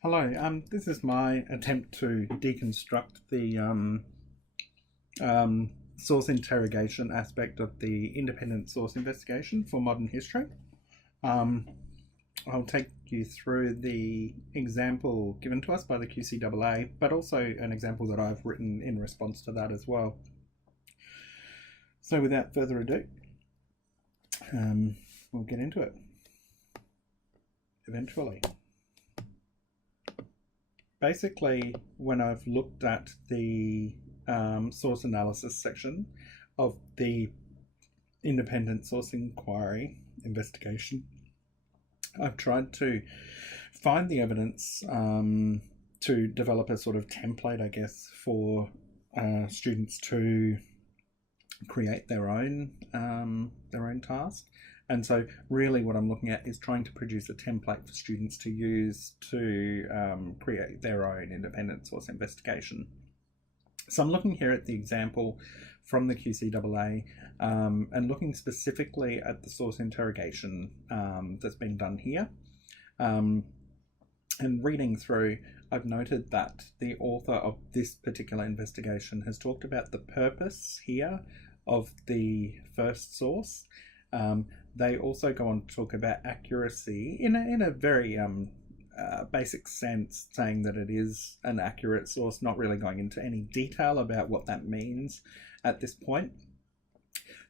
Hello, this is my attempt to deconstruct the source interrogation aspect of the independent source investigation for modern history. Um, I'll take you through the example given to us by the QCAA, but also an example that I've written in response to that as well. So without further ado, we'll get into it eventually. Basically, when I've looked at the source analysis section of the independent source inquiry investigation, I've tried to find the evidence to develop a sort of template, I guess, for students to create their own task. And so really what I'm looking at is trying to produce a template for students to use to create their own independent source investigation. So I'm looking here at the example from the QCAA and looking specifically at the source interrogation that's been done here. And reading through, I've noted that the author of this particular investigation has talked about the purpose here of the first source. They also go on to talk about accuracy in a very basic sense, saying that it is an accurate source, not really going into any detail about what that means at this point.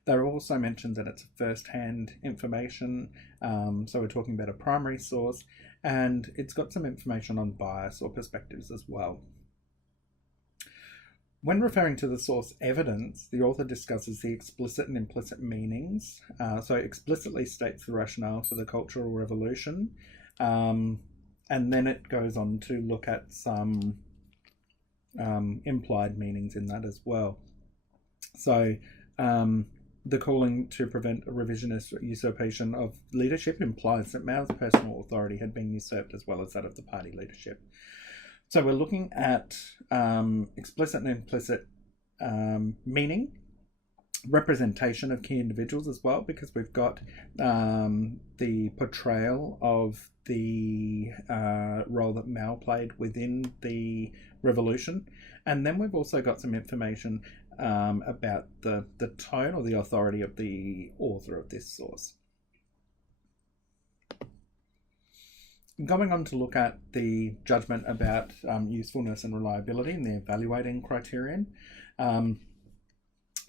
They also mentioned that it's first-hand information, so we're talking about a primary source, and it's got some information on bias or perspectives as well. When referring to the source evidence, the author discusses the explicit and implicit meanings. So explicitly states the rationale for the Cultural Revolution, and then it goes on to look at some implied meanings in that as well. So the calling to prevent a revisionist usurpation of leadership implies that Mao's personal authority had been usurped as well as that of the party leadership. So we're looking at explicit and implicit meaning, representation of key individuals as well, because we've got the portrayal of the role that Mao played within the revolution. And then we've also got some information about the tone or the authority of the author of this source. Going on to look at the judgment about usefulness and reliability and the evaluating criterion,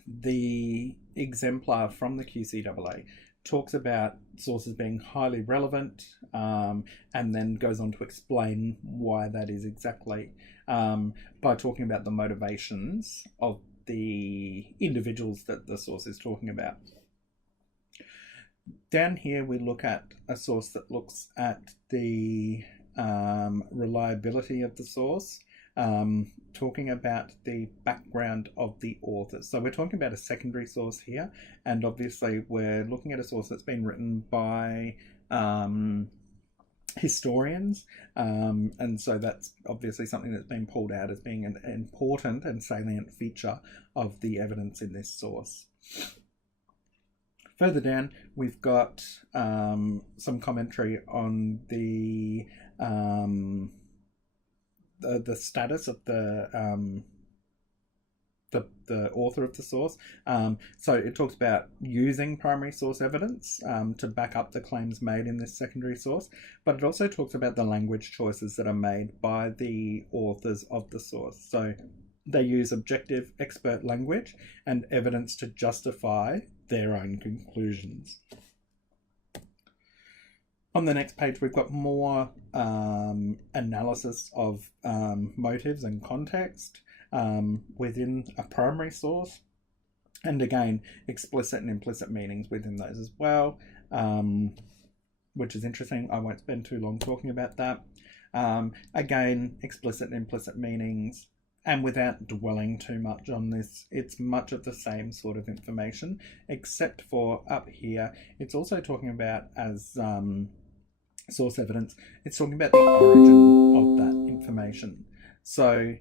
the exemplar from the QCAA talks about sources being highly relevant and then goes on to explain why that is exactly by talking about the motivations of the individuals that the source is talking about. Down here we look at a source that looks at the reliability of the source, talking about the background of the authors. So we're talking about a secondary source here, and obviously we're looking at a source that's been written by historians, and so that's obviously something that's been pulled out as being an important and salient feature of the evidence in this source. Further down, we've got some commentary on the status of the author of the source. So it talks about using primary source evidence to back up the claims made in this secondary source, but it also talks about the language choices that are made by the authors of the source. So they use objective expert language and evidence to justify their own conclusions. On the next page, we've got more analysis of motives and context within a primary source, and again, explicit and implicit meanings within those as well, which is interesting. I won't spend too long talking about that. Again, explicit and implicit meanings. And without dwelling too much on this, it's much of the same sort of information, except for up here, it's also talking about as source evidence, it's talking about the origin of that information. So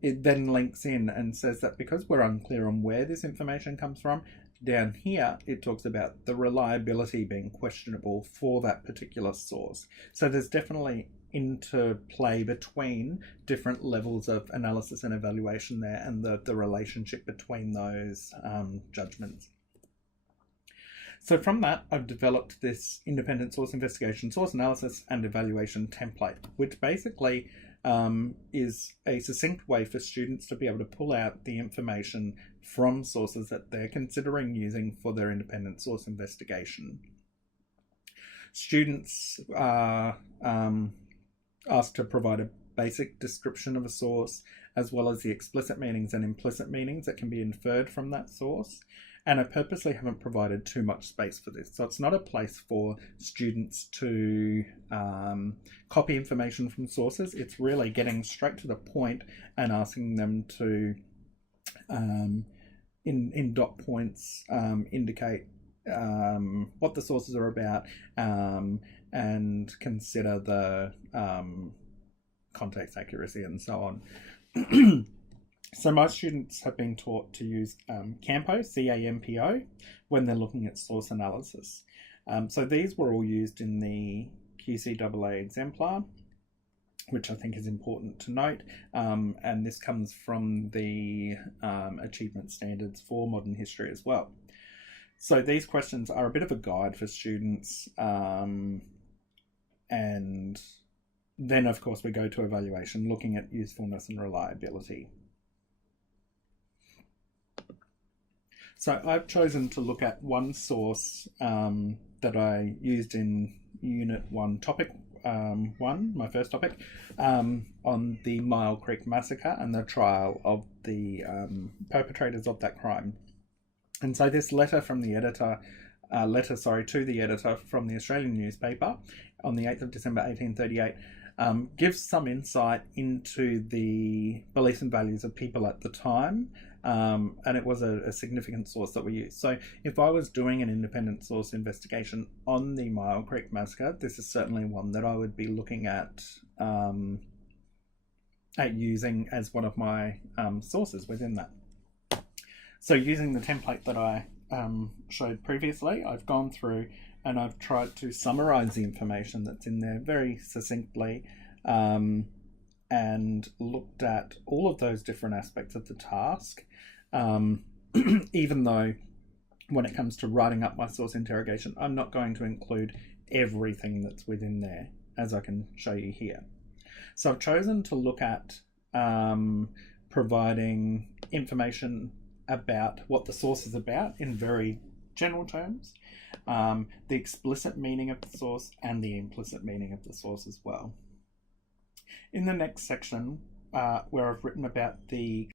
it then links in and says that because we're unclear on where this information comes from, down here it talks about the reliability being questionable for that particular source. So there's definitely interplay between different levels of analysis and evaluation there, and the relationship between those judgments. So from that, I've developed this independent source investigation, source analysis and evaluation template, which basically is a succinct way for students to be able to pull out the information from sources that they're considering using for their independent source investigation. Students are asked to provide a basic description of a source, as well as the explicit meanings and implicit meanings that can be inferred from that source. And I purposely haven't provided too much space for this. So it's not a place for students to copy information from sources. It's really getting straight to the point and asking them to, in dot points, indicate what the sources are about, and consider the context accuracy and so on. So my students have been taught to use CAMPO, C-A-M-P-O, when they're looking at source analysis. So these were all used in the QCAA exemplar, which I think is important to note. And this comes from the achievement standards for modern history as well. So these questions are a bit of a guide for students. And then, of course, we go to evaluation, looking at usefulness and reliability. So I've chosen to look at one source that I used in Unit 1, Topic 1, my first topic, on the Mile Creek Massacre and the trial of the perpetrators of that crime. And so this letter from the editor, to the editor from the Australian newspaper on the 8th of December 1838, gives some insight into the beliefs and values of people at the time, and it was a significant source that we used. So if I was doing an independent source investigation on the Mile Creek Massacre, this is certainly one that I would be looking at using as one of my sources within that. So using the template that I showed previously, I've gone through and I've tried to summarize the information that's in there very succinctly, and looked at all of those different aspects of the task, even though when it comes to writing up my source interrogation, I'm not going to include everything that's within there, as I can show you here. So I've chosen to look at providing information about what the source is about in very general terms, the explicit meaning of the source and the implicit meaning of the source as well. In the next section, where I've written about the